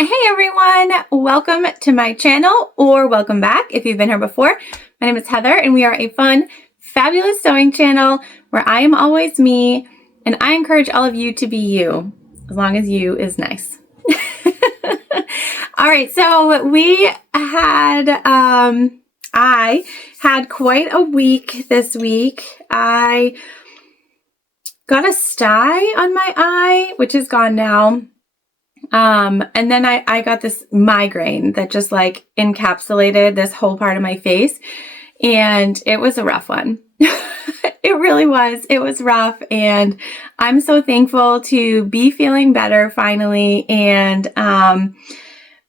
Hey everyone, welcome to my channel, or welcome back if you've been here before. My name is Heather and we are a fun, fabulous sewing channel where I am always me and I encourage all of you to be you, as long as you is nice. All right, so I had quite a week this week. I got a sty on my eye, which is gone now. And then I got this migraine that just like encapsulated this whole part of my face, and it was a rough one. It really was. It was rough, and I'm so thankful to be feeling better finally and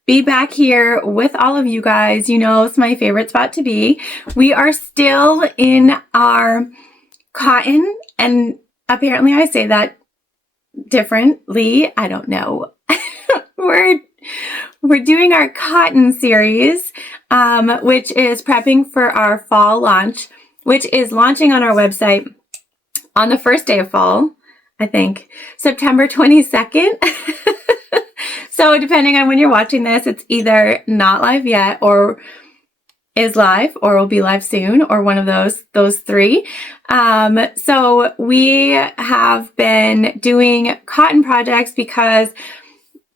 be back here with all of you guys. You know, it's my favorite spot to be. We are still in our cotton, and apparently I say that differently. I don't know. We're doing our cotton series, which is prepping for our fall launch, which is launching on our website on the first day of fall, I think, September 22nd. So depending on when you're watching this, it's either not live yet or is live or will be live soon, or one of those three. So we have been doing cotton projects because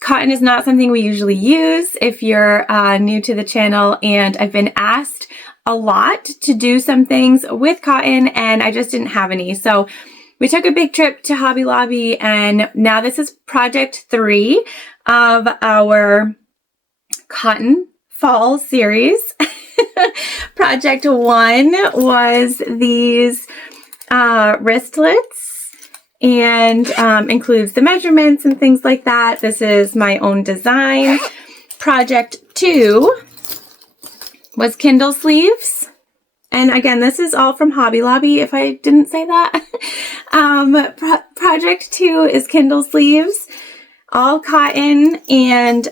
cotton is not something we usually use if you're new to the channel, and I've been asked a lot to do some things with cotton and I just didn't have any. So we took a big trip to Hobby Lobby, and now this is project 3 of our cotton fall series. Project 1 was these wristlets, and includes the measurements and things like that. This is my own design. Project 2 was Kindle sleeves. And again, this is all from Hobby Lobby, if I didn't say that. Project 2 is Kindle sleeves, all cotton and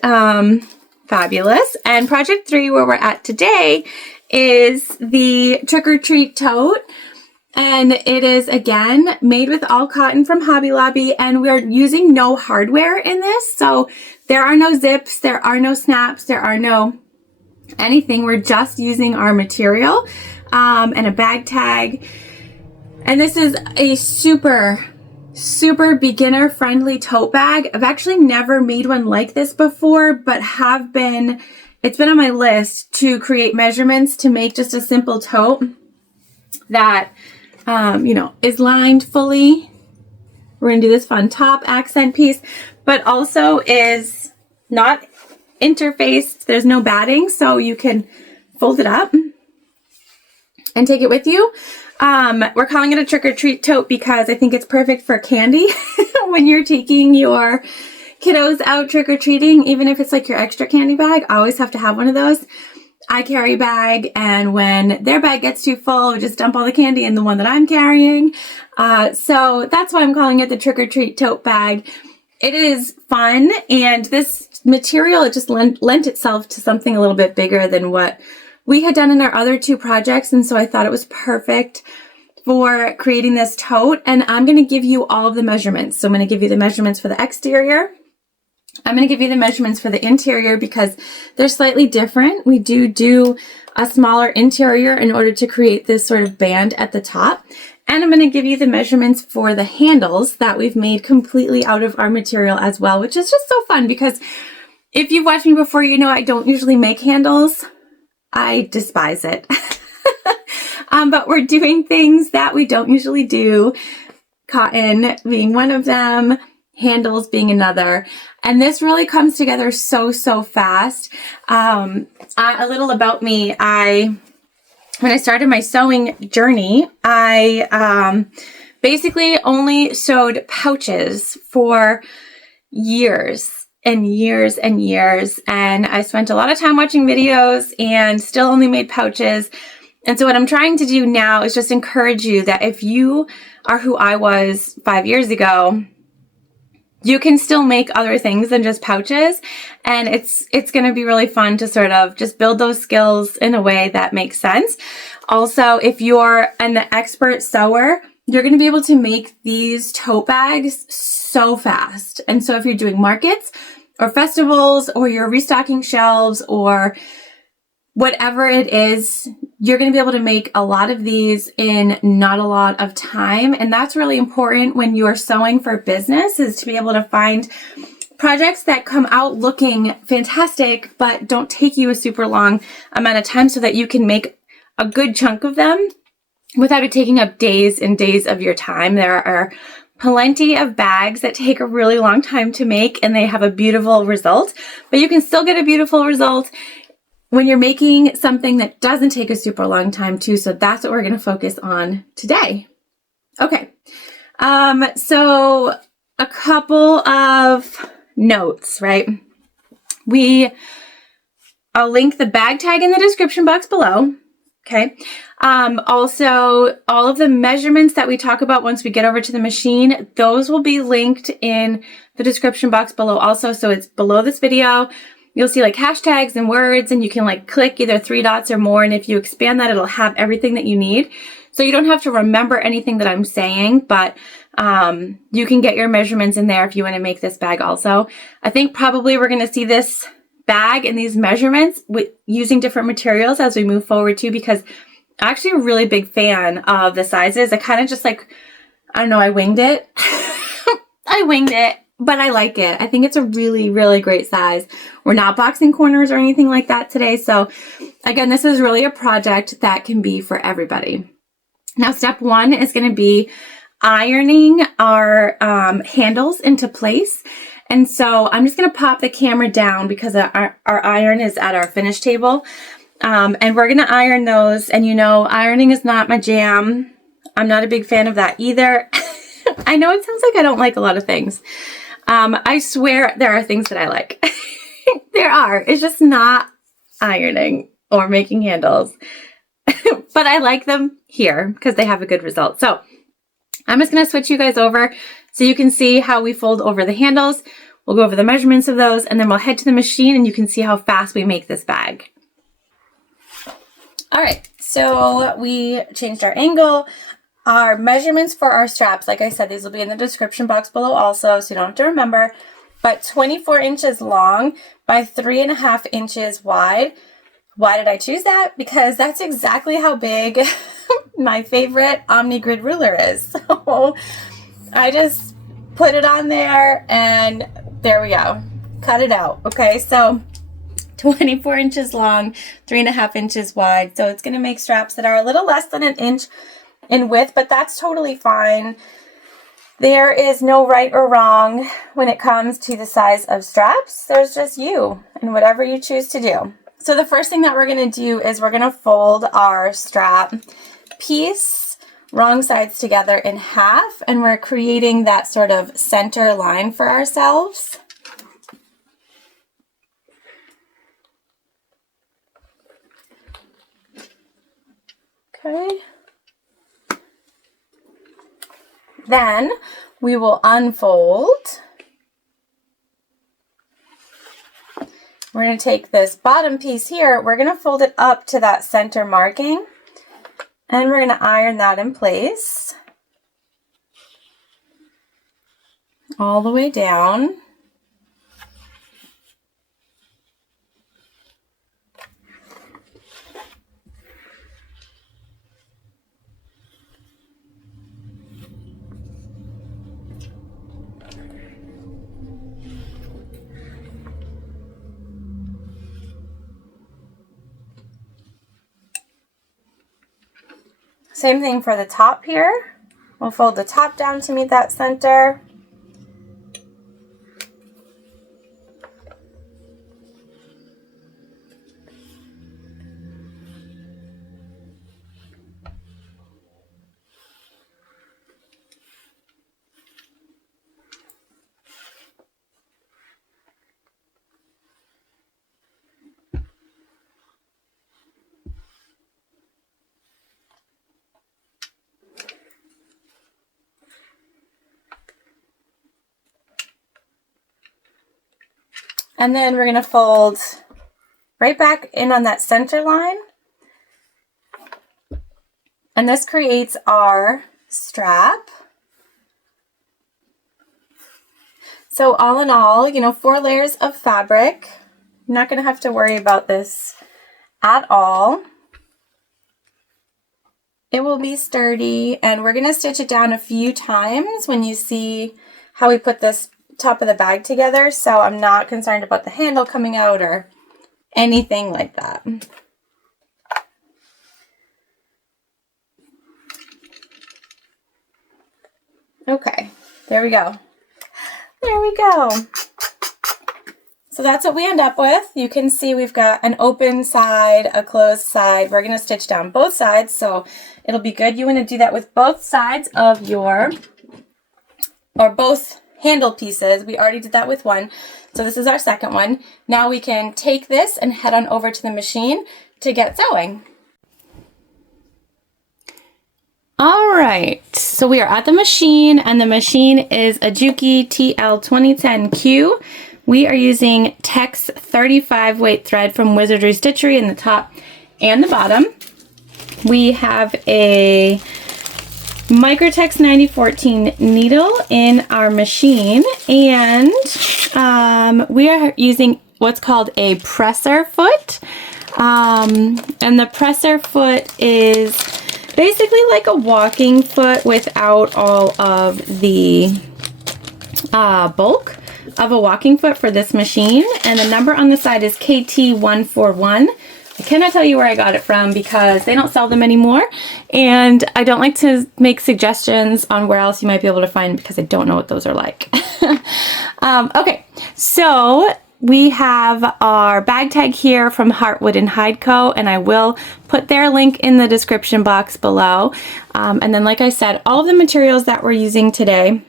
fabulous. And Project 3, where we're at today, is the Trick or Treat tote. And it is, again, made with all cotton from Hobby Lobby, and we're using no hardware in this. So there are no zips, there are no snaps, there are no anything. We're just using our material and a bag tag. And this is a super, super beginner friendly tote bag. I've actually never made one like this before, but it's been on my list to create measurements to make just a simple tote that is lined fully. We're gonna do this fun top accent piece, but also is not interfaced. There's no batting, so you can fold it up and take it with you. We're calling it a trick or treat tote because I think it's perfect for candy when you're taking your kiddos out trick or treating, even if it's like your extra candy bag. I always have to have one of those. I carry a bag, and when their bag gets too full, we just dump all the candy in the one that I'm carrying. So that's why I'm calling it the Trick or Treat tote bag. It is fun, and this material, it just lent itself to something a little bit bigger than what we had done in our other 2 projects, and so I thought it was perfect for creating this tote. And I'm going to give you all of the measurements. So I'm going to give you the measurements for the exterior. I'm going to give you the measurements for the interior because they're slightly different. We do a smaller interior in order to create this sort of band at the top. And I'm going to give you the measurements for the handles that we've made completely out of our material as well, which is just so fun because if you've watched me before, you know I don't usually make handles. I despise it. But we're doing things that we don't usually do. Cotton being one of them, handles being another. And this really comes together so fast. A little about me. When I started my sewing journey, I basically only sewed pouches for years and years and years. And I spent a lot of time watching videos and still only made pouches. And so what I'm trying to do now is just encourage you that if you are who I was 5 years ago, you can still make other things than just pouches, and it's going to be really fun to sort of just build those skills in a way that makes sense. Also, if you're an expert sewer, you're going to be able to make these tote bags so fast. And so if you're doing markets, or festivals or your restocking shelves or whatever it is, you're going to be able to make a lot of these in not a lot of time. And that's really important when you are sewing for business, is to be able to find projects that come out looking fantastic, but don't take you a super long amount of time so that you can make a good chunk of them without it taking up days and days of your time. There are plenty of bags that take a really long time to make and they have a beautiful result, but you can still get a beautiful result when you're making something that doesn't take a super long time too. So that's what we're going to focus on today. Okay. So a couple of notes, right? I'll link the bag tag in the description box below. Okay. Also, all of the measurements that we talk about once we get over to the machine, those will be linked in the description box below also. So it's below this video. You'll see like hashtags and words, and you can like click either 3 dots or more. And if you expand that, it'll have everything that you need. So you don't have to remember anything that I'm saying, but you can get your measurements in there if you want to make this bag also. I think probably we're going to see this bag and these measurements with using different materials as we move forward too, because I'm actually a really big fan of the sizes. I kind of just like, I don't know, I winged it. I winged it, but I like it. I think it's a really, really great size. We're not boxing corners or anything like that today. So again, this is really a project that can be for everybody. Now, step 1 is going to be ironing our handles into place. And so I'm just going to pop the camera down because our iron is at our finish table. And we're going to iron those. And you know, ironing is not my jam. I'm not a big fan of that either. I know it sounds like I don't like a lot of things. I swear there are things that I like. There are. It's just not ironing or making handles. But I like them here because they have a good result. So I'm just going to switch you guys over so you can see how we fold over the handles. We'll go over the measurements of those, and then we'll head to the machine and you can see how fast we make this bag. All right, so we changed our angle. Our measurements for our straps, like I said, these will be in the description box below also, so you don't have to remember, but 24 inches long by 3.5 inches wide. Why did I choose that? Because that's exactly how big my favorite Omni Grid ruler is. So I just put it on there and there we go. Cut it out. Okay, so 24 inches long, 3.5 inches wide. So it's going to make straps that are a little less than an inch in width, but that's totally fine. There is no right or wrong when it comes to the size of straps. There's just you and whatever you choose to do. So the first thing that we're going to do is we're going to fold our strap piece, wrong sides together, in half, and we're creating that sort of center line for ourselves. Okay. Then we will unfold. We're going to take this bottom piece here, we're going to fold it up to that center marking, and we're going to iron that in place all the way down. Same thing for the top here. We'll fold the top down to meet that center. And then we're going to fold right back in on that center line. And this creates our strap. So all in all, you know, 4 layers of fabric. I'm not going to have to worry about this at all. It will be sturdy, and we're going to stitch it down a few times when you see how we put this top of the bag together, so I'm not concerned about the handle coming out or anything like that. Okay, there we go. There we go. So that's what we end up with. You can see we've got an open side, a closed side. We're going to stitch down both sides, so it'll be good. You want to do that with both sides of your, or both handle pieces. We already did that with one, so this is our second one. Now we can take this and head on over to the machine to get sewing. All right, so we are at the machine, and the machine is a Juki TL2010Q. We are using Tex 35 weight thread from Wizardry Stitchery in the top and the bottom. We have a Microtex 9014 needle in our machine, and we are using what's called a presser foot. And the presser foot is basically like a walking foot without all of the bulk of a walking foot for this machine, and the number on the side is KT141. I cannot tell you where I got it from because they don't sell them anymore, and I don't like to make suggestions on where else you might be able to find because I don't know what those are like. Okay, so we have our bag tag here from Heartwood and Hide Co., and I will put their link in the description box below. And then, like I said, all of the materials that we're using today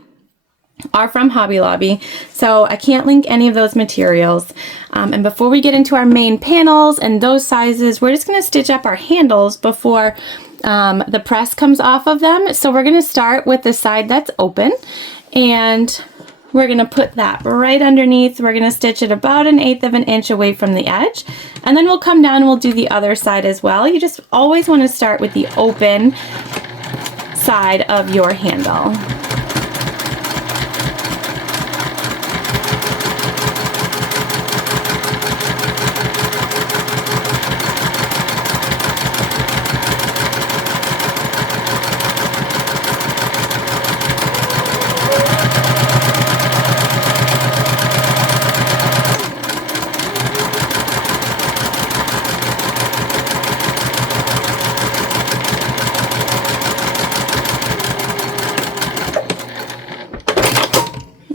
are from Hobby Lobby, so I can't link any of those materials. And before we get into our main panels and those sizes, we're just going to stitch up our handles before the press comes off of them. So we're going to start with the side that's open, and we're going to put that right underneath. We're going to stitch it about 1/8 of an inch away from the edge, and then we'll come down and we'll do the other side as well. You just always want to start with the open side of your handle.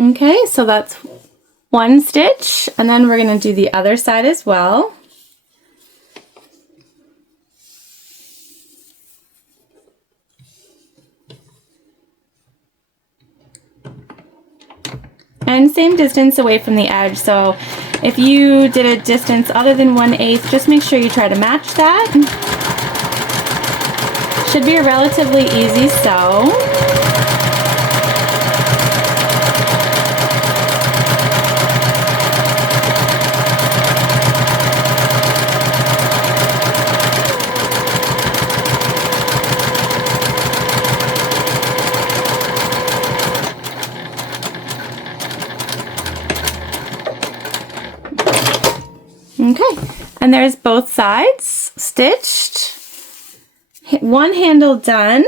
Okay, so that's one stitch, and then we're going to do the other side as well. And same distance away from the edge, so if you did a distance other than 1/8, just make sure you try to match that. Should be a relatively easy sew. Okay, and there's both sides stitched. One handle done.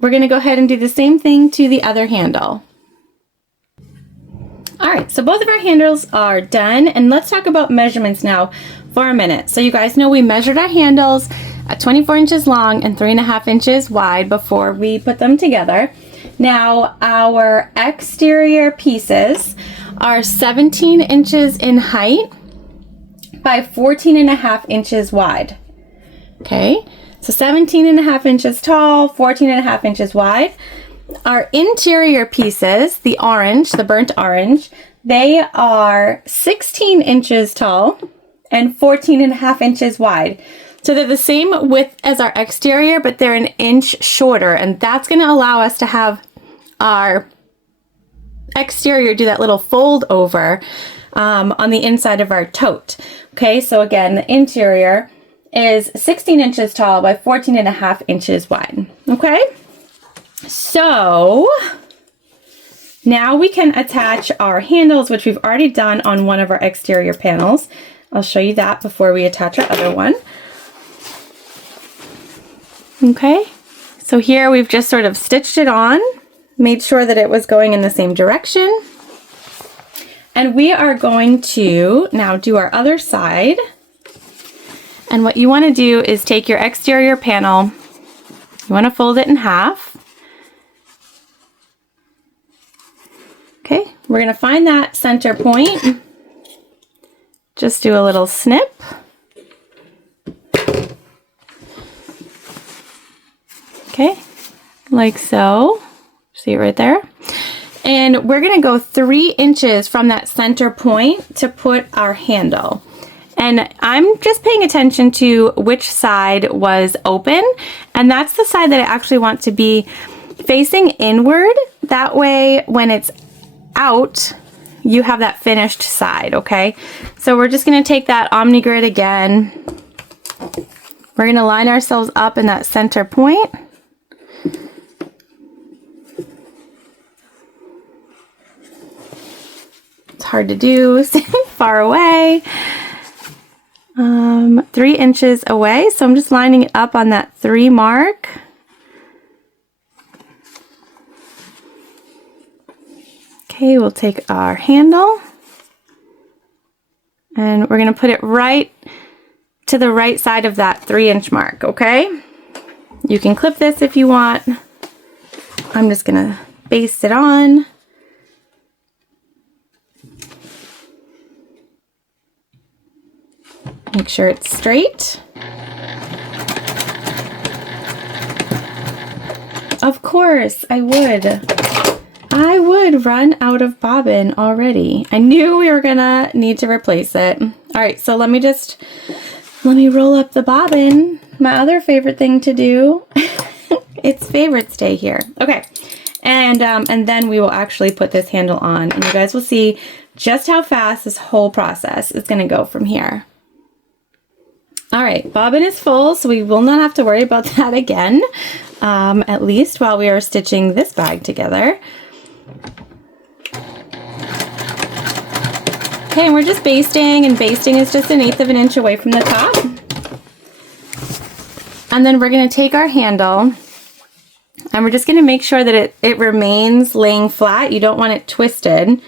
We're going to go ahead and do the same thing to the other handle. All right, so both of our handles are done, and let's talk about measurements now for a minute. So you guys know we measured our handles at 24 inches long and 3.5 inches wide before we put them together. Now our exterior pieces are 17 inches in height by 14.5 inches wide. Okay, so 17.5 inches tall, 14.5 inches wide. Our interior pieces, the orange, the burnt orange, they are 16 inches tall and 14.5 inches wide. So they're the same width as our exterior, but they're an inch shorter, and that's going to allow us to have our exterior do that little fold over on the inside of our tote. Okay, so again, the interior is 16 inches tall by 14.5 inches wide. Okay, so Now we can attach our handles, which we've already done on one of our exterior panels. I'll show you that before we attach our other one. Okay, so here we've just sort of stitched it on, made sure that it was going in the same direction. And we are going to now do our other side. And what you want to do is take your exterior panel, you want to fold it in half. Okay, we're going to find that center point. Just do a little snip. Okay, like so. See it right there? And we're going to go 3 inches from that center point to put our handle. And I'm just paying attention to which side was open, and that's the side that I actually want to be facing inward. That way, when it's out, you have that finished side, okay? So we're just going to take that Omni Grid again. We're going to line ourselves up in that center point. It's hard to do, far away. 3 inches away, so I'm just lining it up on that 3 mark. Okay, we'll take our handle and we're going to put it right to the right side of that 3-inch mark, okay? You can clip this if you want. I'm just going to baste it on. Make sure it's straight. Of course, I would run out of bobbin already. I knew we were gonna need to replace it. All right, so let me roll up the bobbin. My other favorite thing to do. It's favorites day here. Okay, and then we will actually put this handle on, and you guys will see just how fast this whole process is gonna go from here. All right, bobbin is full, so we will not have to worry about that again, at least while we are stitching this bag together. Okay, and we're just basting, and basting is just 1/8 of an inch away from the top. And then we're gonna take our handle, and we're just gonna make sure that it remains laying flat. You don't want it twisted.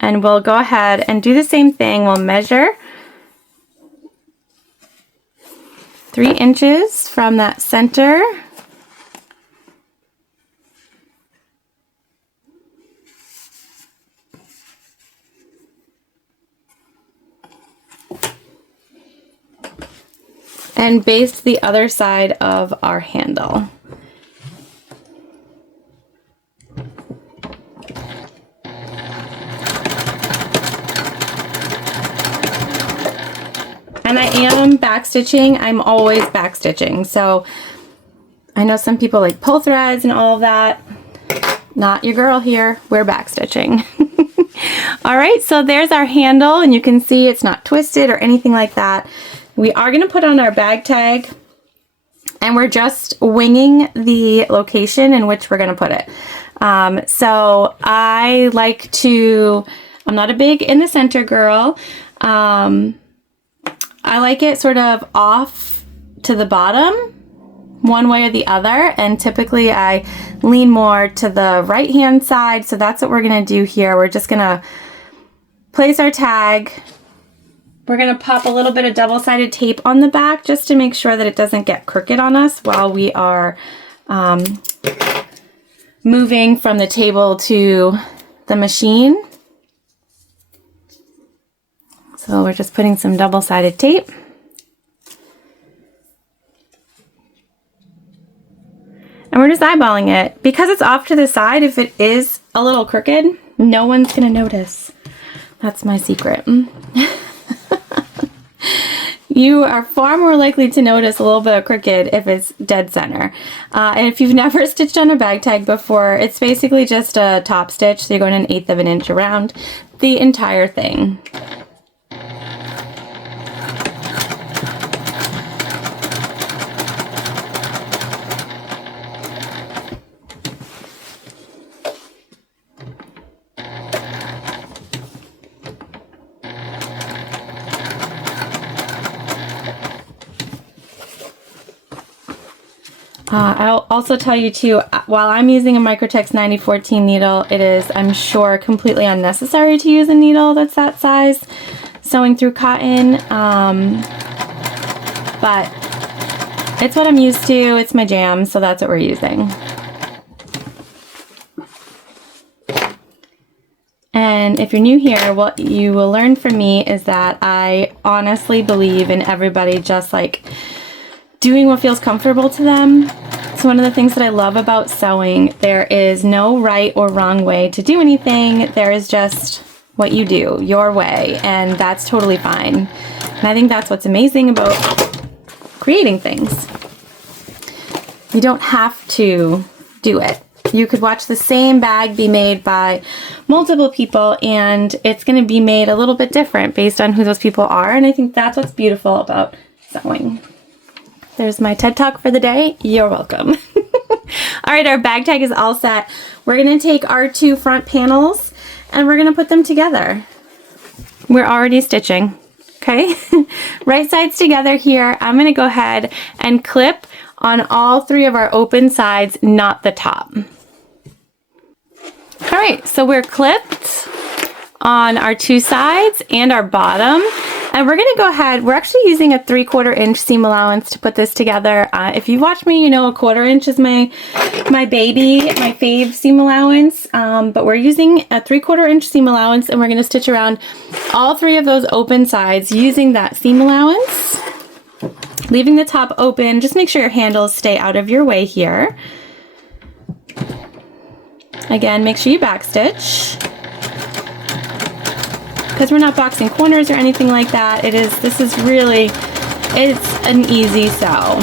And we'll go ahead and do the same thing. We'll measure 3 inches from that center. And baste the other side of our handle. And I am back stitching. I'm always back stitching. So I know some people like pull threads and all of that. Not your girl here. We're back stitching. All right, so there's our handle, and you can see it's not twisted or anything like that. We are going to put on our bag tag, and we're just winging the location in which we're going to put it. So I like to, I'm not a big in the center girl. I like it sort of off to the bottom, one way or the other, and typically I lean more to the right hand side, so that's what we're going to do here. We're just going to place our tag. We're going to pop a little bit of double-sided tape on the back just to make sure that it doesn't get crooked on us while we are moving from the table to the machine. So we're just putting some double-sided tape. And we're just eyeballing it. Because it's off to the side, if it is a little crooked, no one's going to notice. That's my secret. You are far more likely to notice a little bit of crooked if it's dead center. And if you've never stitched on a bag tag before, it's basically just a top stitch. So you're going 1/8 of an inch around the entire thing. I'll also tell you too, while I'm using a Microtex 9014 needle, it is, I'm sure, completely unnecessary to use a needle that's that size sewing through cotton, but it's what I'm used to, it's my jam, so that's what we're using. And if you're new here, what you will learn from me is that I honestly believe in everybody just like doing what feels comfortable to them. So one of the things that I love about sewing, there is no right or wrong way to do anything. There is just what you do, your way, and that's totally fine. And I think that's what's amazing about creating things. You don't have to do it. You could watch the same bag be made by multiple people and it's going to be made a little bit different based on who those people are, and I think that's what's beautiful about sewing. There's my TED Talk for the day. You're welcome. All right, our bag tag is all set. We're going to take our two front panels and we're going to put them together. We're already stitching, okay? Right sides together here. I'm going to go ahead and clip on all three of our open sides, not the top. All right, so we're clipped on our two sides and our bottom. And we're gonna go ahead, we're actually using a 3/4 inch seam allowance to put this together. If you watch me, you know 1/4 inch is my baby, my fave seam allowance. But we're using a 3/4 inch seam allowance and we're gonna stitch around all three of those open sides using that seam allowance. Leaving the top open, just make sure your handles stay out of your way here. Again, make sure you backstitch, because we're not boxing corners or anything like that. This is really, it's an easy sew.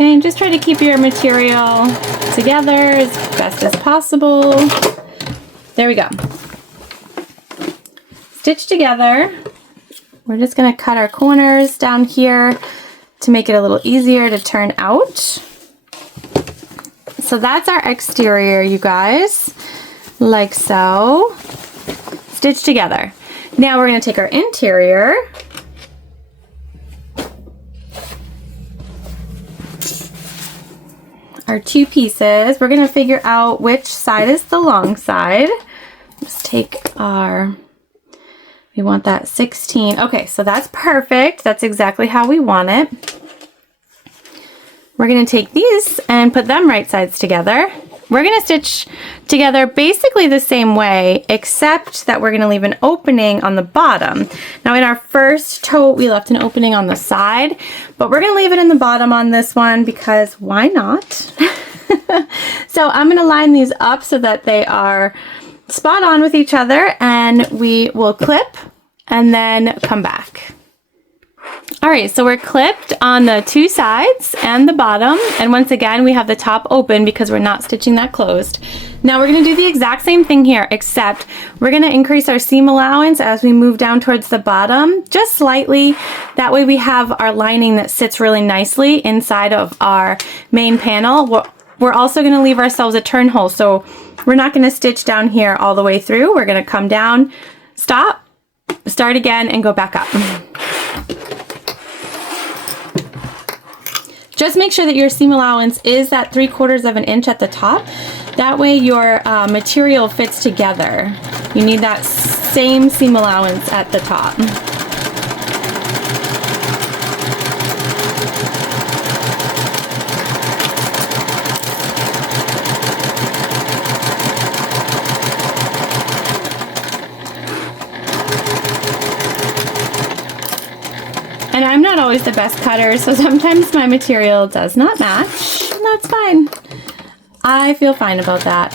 Okay, and just try to keep your material together as best as possible. There we go. Stitch together. We're just going to cut our corners down here to make it a little easier to turn out. So that's our exterior, you guys, like so. Stitch together. Now we're going to take our interior. Our two pieces. We're going to figure out which side is the long side. Let's take our, we want that 16. Okay, so that's perfect. That's exactly how we want it. We're going to take these and put them right sides together. We're going to stitch together basically the same way, except that we're going to leave an opening on the bottom. Now in our first tote, we left an opening on the side, but we're going to leave it in the bottom on this one because why not? So I'm going to line these up so that they are spot on with each other, and we will clip and then come back. All right, so we're clipped on the two sides and the bottom, and once again we have the top open because we're not stitching that closed. Now we're going to do the exact same thing here, except we're going to increase our seam allowance as we move down towards the bottom, just slightly. That way we have our lining that sits really nicely inside of our main panel. We're also going to leave ourselves a turn hole, so we're not going to stitch down here all the way through. We're going to come down, stop, start again, and go back up. Just make sure that your seam allowance is that 3/4 of an inch at the top. That way your material fits together. You need that same seam allowance at the top. And I'm not always the best cutter, so sometimes my material does not match, and that's fine. I feel fine about that.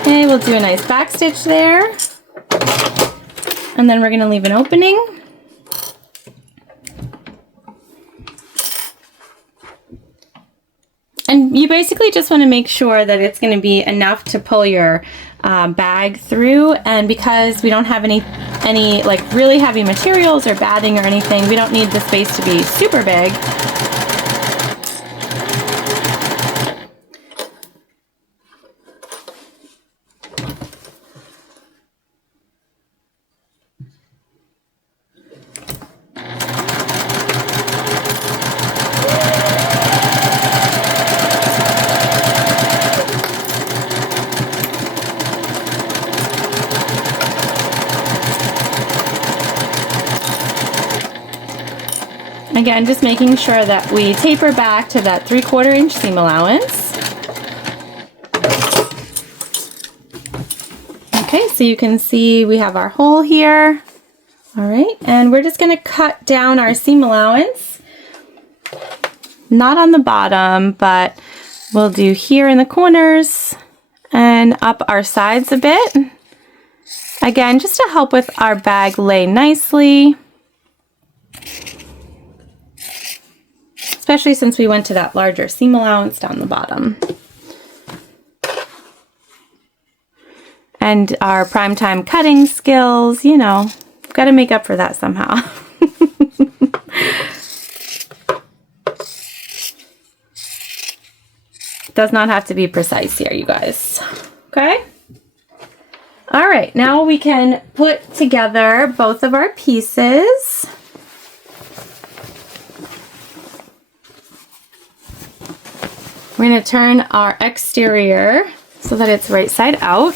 Okay, we'll do a nice back stitch there. And then we're going to leave an opening. And you basically just want to make sure that it's going to be enough to pull your bag through, and because we don't have any like really heavy materials or batting or anything, we don't need the space to be super big. Again, just making sure that we taper back to that 3/4 inch seam allowance. Okay, so you can see we have our hole here. All right, and we're just gonna cut down our seam allowance. Not on the bottom, but we'll do here in the corners and up our sides a bit. Again, just to help with our bag lay nicely. Especially since we went to that larger seam allowance down the bottom. And our primetime cutting skills, you know, got to make up for that somehow. Does not have to be precise here, you guys. Okay? All right, now we can put together both of our pieces. We're going to turn our exterior so that it's right side out.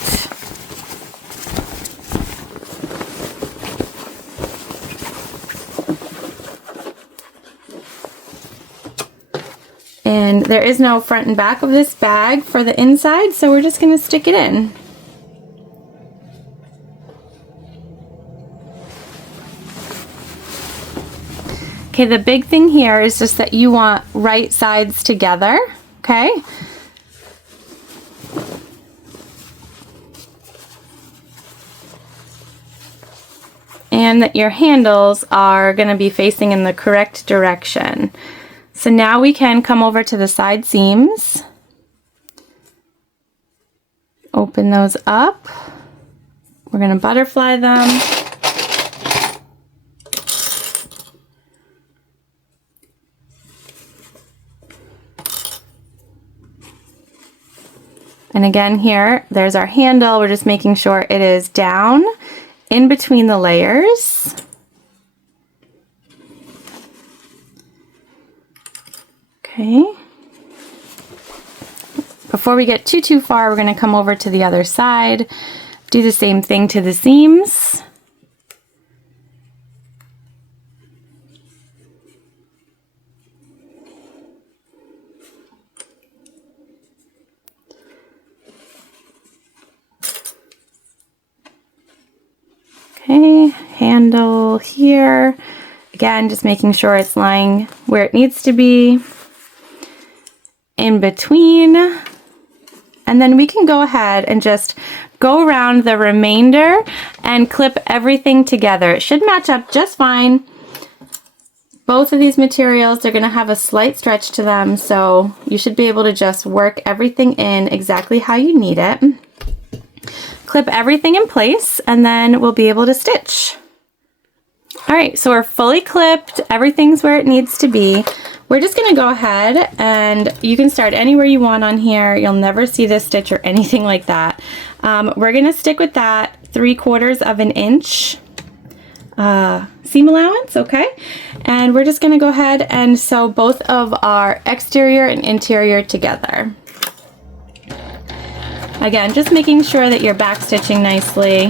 And there is no front and back of this bag for the inside, so we're just going to stick it in. Okay, the big thing here is just that you want right sides together. Okay. And that your handles are going to be facing in the correct direction. So now we can come over to the side seams. Open those up. We're going to butterfly them. And again here, there's our handle. We're just making sure it is down in between the layers. Okay. Before we get too far, we're going to come over to the other side. Do the same thing to the seams. Okay, handle here. Again, just making sure it's lying where it needs to be, in between. And then we can go ahead and just go around the remainder and clip everything together. It should match up just fine. Both of these materials, they're going to have a slight stretch to them, so you should be able to just work everything in exactly how you need it. Clip everything in place, and then we'll be able to stitch. All right, so we're fully clipped. Everything's where it needs to be. We're just gonna go ahead, and you can start anywhere you want on here. You'll never see this stitch or anything like that. We're gonna stick with that 3/4 of an inch seam allowance, okay? And we're just gonna go ahead and sew both of our exterior and interior together. Again, just making sure that you're back stitching nicely.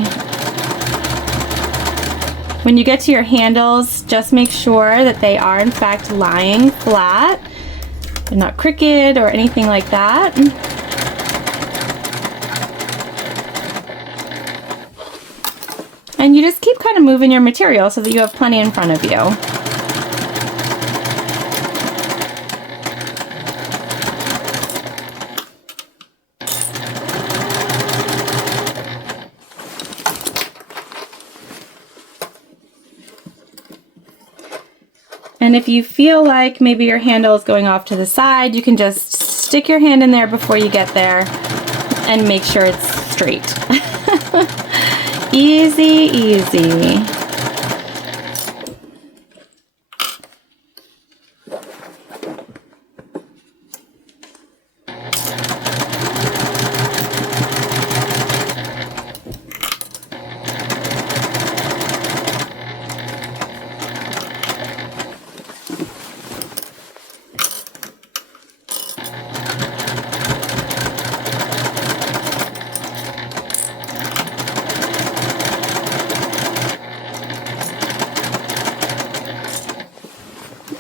When you get to your handles, just make sure that they are in fact lying flat. They're not crooked or anything like that. And you just keep kind of moving your material so that you have plenty in front of you. And if you feel like maybe your handle is going off to the side, you can just stick your hand in there before you get there and make sure it's straight. Easy, easy.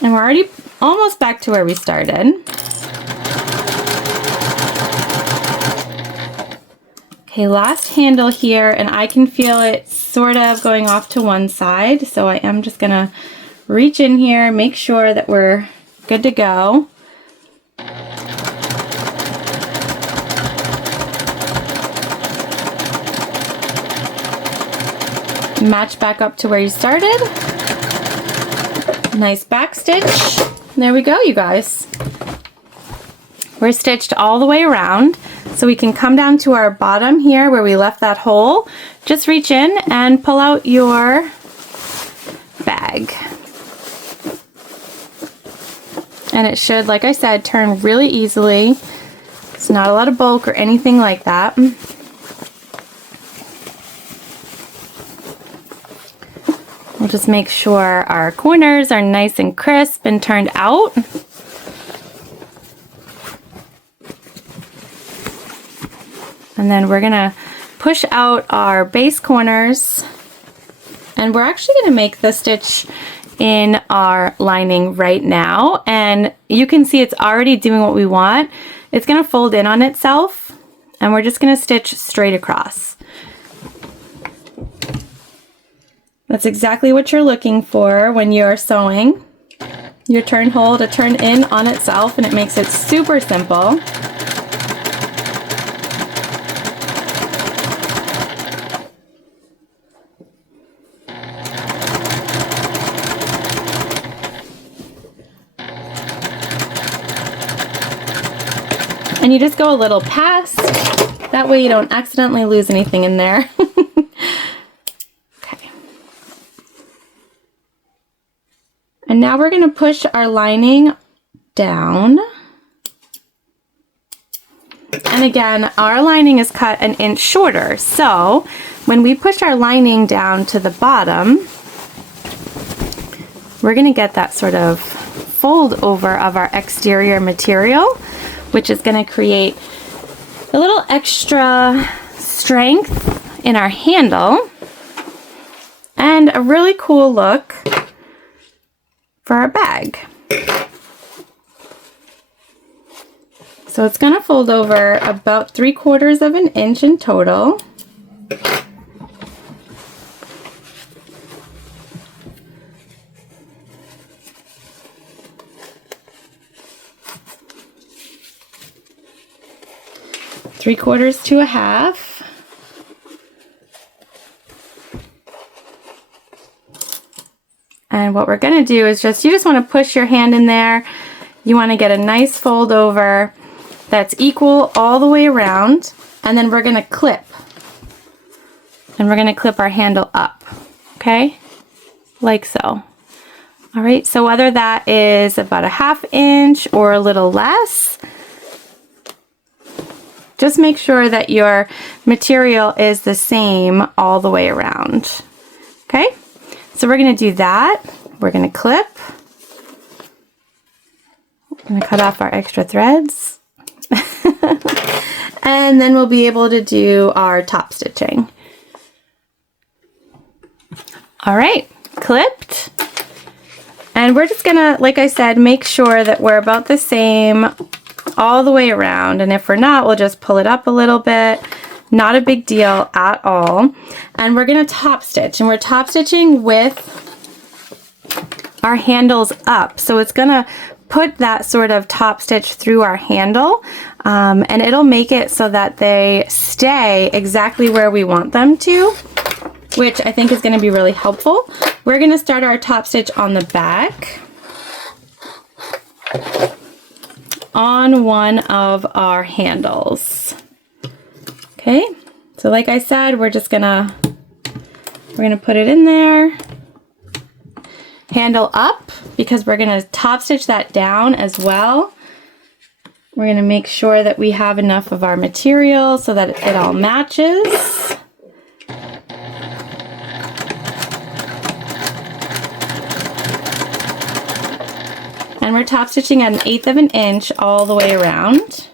And we're already almost back to where we started. Okay, last handle here, and I can feel it sort of going off to one side, so I am just gonna reach in here, make sure that we're good to go. Match back up to where you started. Nice back stitch. There we go, you guys. We're stitched all the way around, so we can come down to our bottom here where we left that hole. Just reach in and pull out your bag. And it should, like I said, turn really easily. It's not a lot of bulk or anything like that. We'll just make sure our corners are nice and crisp and turned out. And then we're gonna push out our base corners, and we're actually gonna make the stitch in our lining right now. And you can see it's already doing what we want. It's gonna fold in on itself, and we're just gonna stitch straight across. That's exactly what you're looking for when you're sewing. Your turn hole to turn in on itself, and it makes it super simple. And you just go a little past, that way you don't accidentally lose anything in there. And now we're going to push our lining down. And again, our lining is cut an inch shorter. So when we push our lining down to the bottom, we're going to get that sort of fold over of our exterior material, which is going to create a little extra strength in our handle and a really cool look for our bag. So it's going to fold over about 3/4 of an inch in total. Three quarters to a half. And what we're going to do is you just want to push your hand in there. You want to get a nice fold over that's equal all the way around. And then we're going to clip. And we're going to clip our handle up. Okay? Like so. All right, so whether that is about a 1/2 inch or a little less, just make sure that your material is the same all the way around. Okay? So we're going to do that. We're going to clip. I'm going to cut off our extra threads. And then we'll be able to do our top stitching. All right, clipped. And we're just gonna, like I said, make sure that we're about the same all the way around. And if we're not, we'll just pull it up a little bit. Not a big deal at all. And we're gonna top stitch, and we're top stitching with our handles up. So it's gonna put that sort of top stitch through our handle, and it'll make it so that they stay exactly where we want them to, which I think is going to be really helpful. We're going to start our top stitch on the back on one of our handles. Okay, so like I said, we're gonna put it in there, handle up, because we're going to top stitch that down as well. We're going to make sure that we have enough of our material so that it all matches. And we're top stitching at 1/8 of an inch all the way around.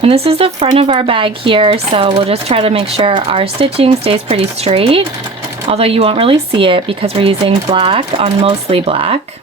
And this is the front of our bag here, so we'll just try to make sure our stitching stays pretty straight, although you won't really see it because we're using black on mostly black.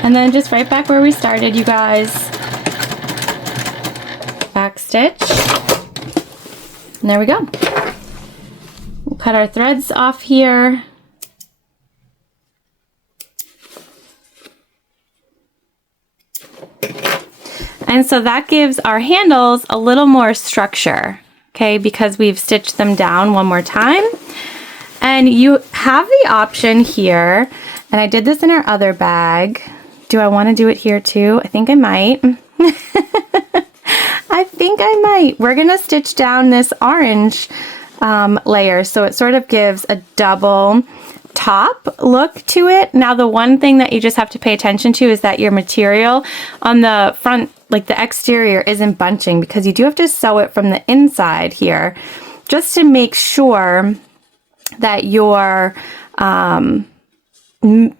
And then just right back where we started, you guys, back stitch, and there we go. We'll cut our threads off here. And so that gives our handles a little more structure, okay, because we've stitched them down one more time. And you have the option here, and I did this in our other bag. Do I want to do it here too? I think I might. I think I might. We're going to stitch down this orange layer, so it sort of gives a double top look to it. Now, the one thing that you just have to pay attention to is that your material on the front, like the exterior, isn't bunching, because you do have to sew it from the inside here, just to make sure that you're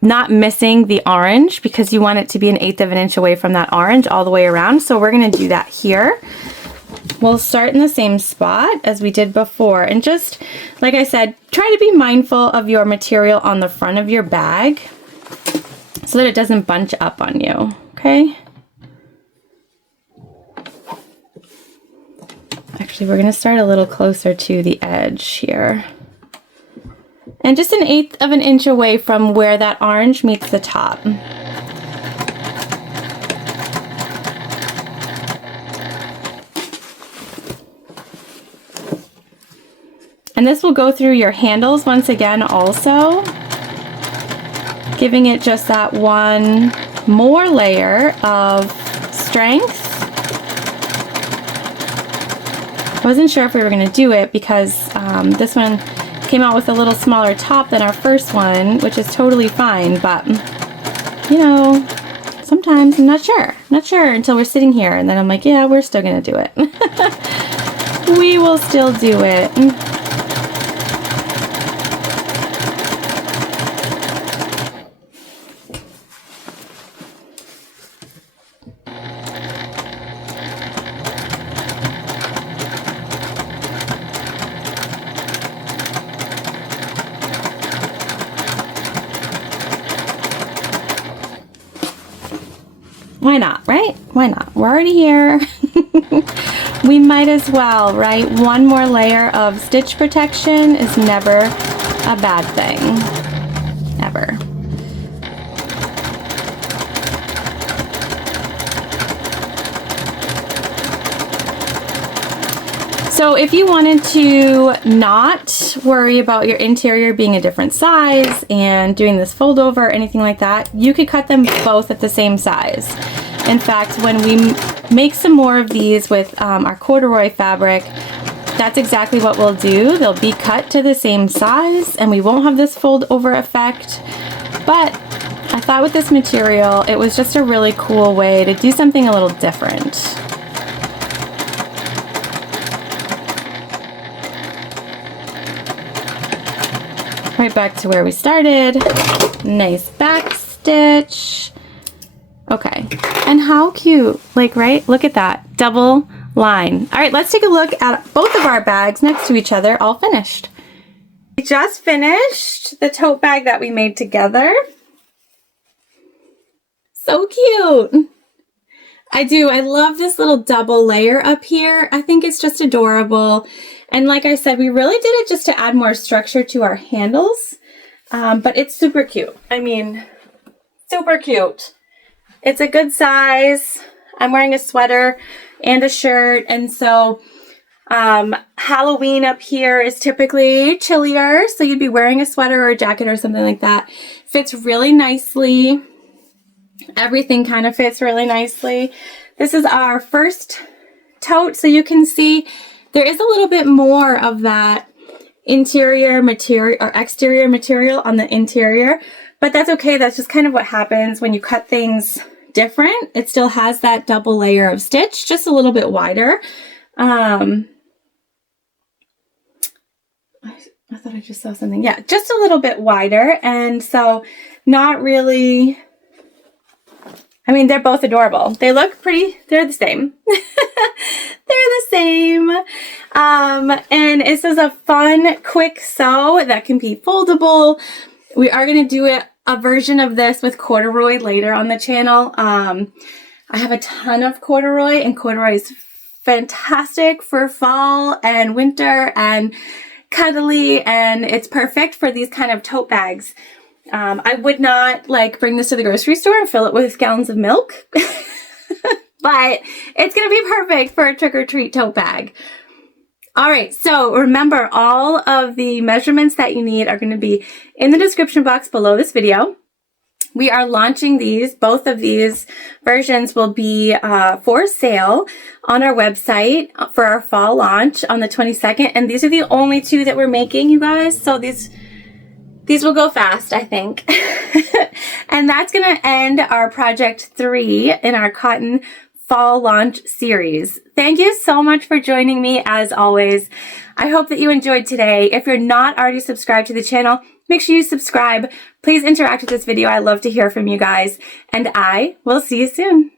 not missing the orange, because you want it to be 1/8 of an inch away from that orange all the way around. So we're going to do that here. We'll start in the same spot as we did before, and just like I said, try to be mindful of your material on the front of your bag so that it doesn't bunch up on you, okay? Actually, we're going to start a little closer to the edge here. And just 1/8 of an inch away from where that orange meets the top. And this will go through your handles once again also, giving it just that one more layer of strength. I wasn't sure if we were going to do it because this one came out with a little smaller top than our first one, which is totally fine, but you know, sometimes I'm not sure until we're sitting here, and then I'm like, yeah, we're still going to do it. We will still do it. Why not, right? Why not? We're already here. We might as well, right? One more layer of stitch protection is never a bad thing, ever. So if you wanted to not worry about your interior being a different size and doing this fold over or anything like that, you could cut them both at the same size. In fact, when we make some more of these with our corduroy fabric, that's exactly what we'll do. They'll be cut to the same size and we won't have this fold over effect. But I thought with this material, it was just a really cool way to do something a little different. Right back to where we started. Nice back stitch. Okay, and how cute, like, right? Look at that, double line. All right, let's take a look at both of our bags next to each other, all finished. We just finished the tote bag that we made together. So cute. I love this little double layer up here. I think it's just adorable. And like I said, we really did it just to add more structure to our handles, but it's super cute. I mean, super cute. It's a good size. I'm wearing a sweater and a shirt, and so Halloween up here is typically chillier, so you'd be wearing a sweater or a jacket or something like that. Fits really nicely. Everything kind of fits really nicely. This is our first tote, so you can see there is a little bit more of that interior material or exterior material on the interior, but that's okay. That's just kind of what happens when you cut things different. It still has that double layer of stitch, just a little bit wider. I thought I just saw something. Yeah, just a little bit wider. And so not really, I mean, they're both adorable. They look pretty, they're the same. They're the same. And this is a fun, quick sew that can be foldable. We are going to do a version of this with corduroy later on the channel. I have a ton of corduroy, and corduroy is fantastic for fall and winter and cuddly, and it's perfect for these kind of tote bags. I would not like bring this to the grocery store and fill it with gallons of milk, but it's going to be perfect for a trick-or-treat tote bag. All right, so remember, all of the measurements that you need are going to be in the description box below this video. We are launching these. Both of these versions will be for sale on our website for our fall launch on the 22nd. And these are the only two that we're making, you guys. So these will go fast, I think. And that's going to end our project 3 in our cotton fall launch series. Thank you so much for joining me as always. I hope that you enjoyed today. If you're not already subscribed to the channel, make sure you subscribe. Please interact with this video. I love to hear from you guys, and I will see you soon.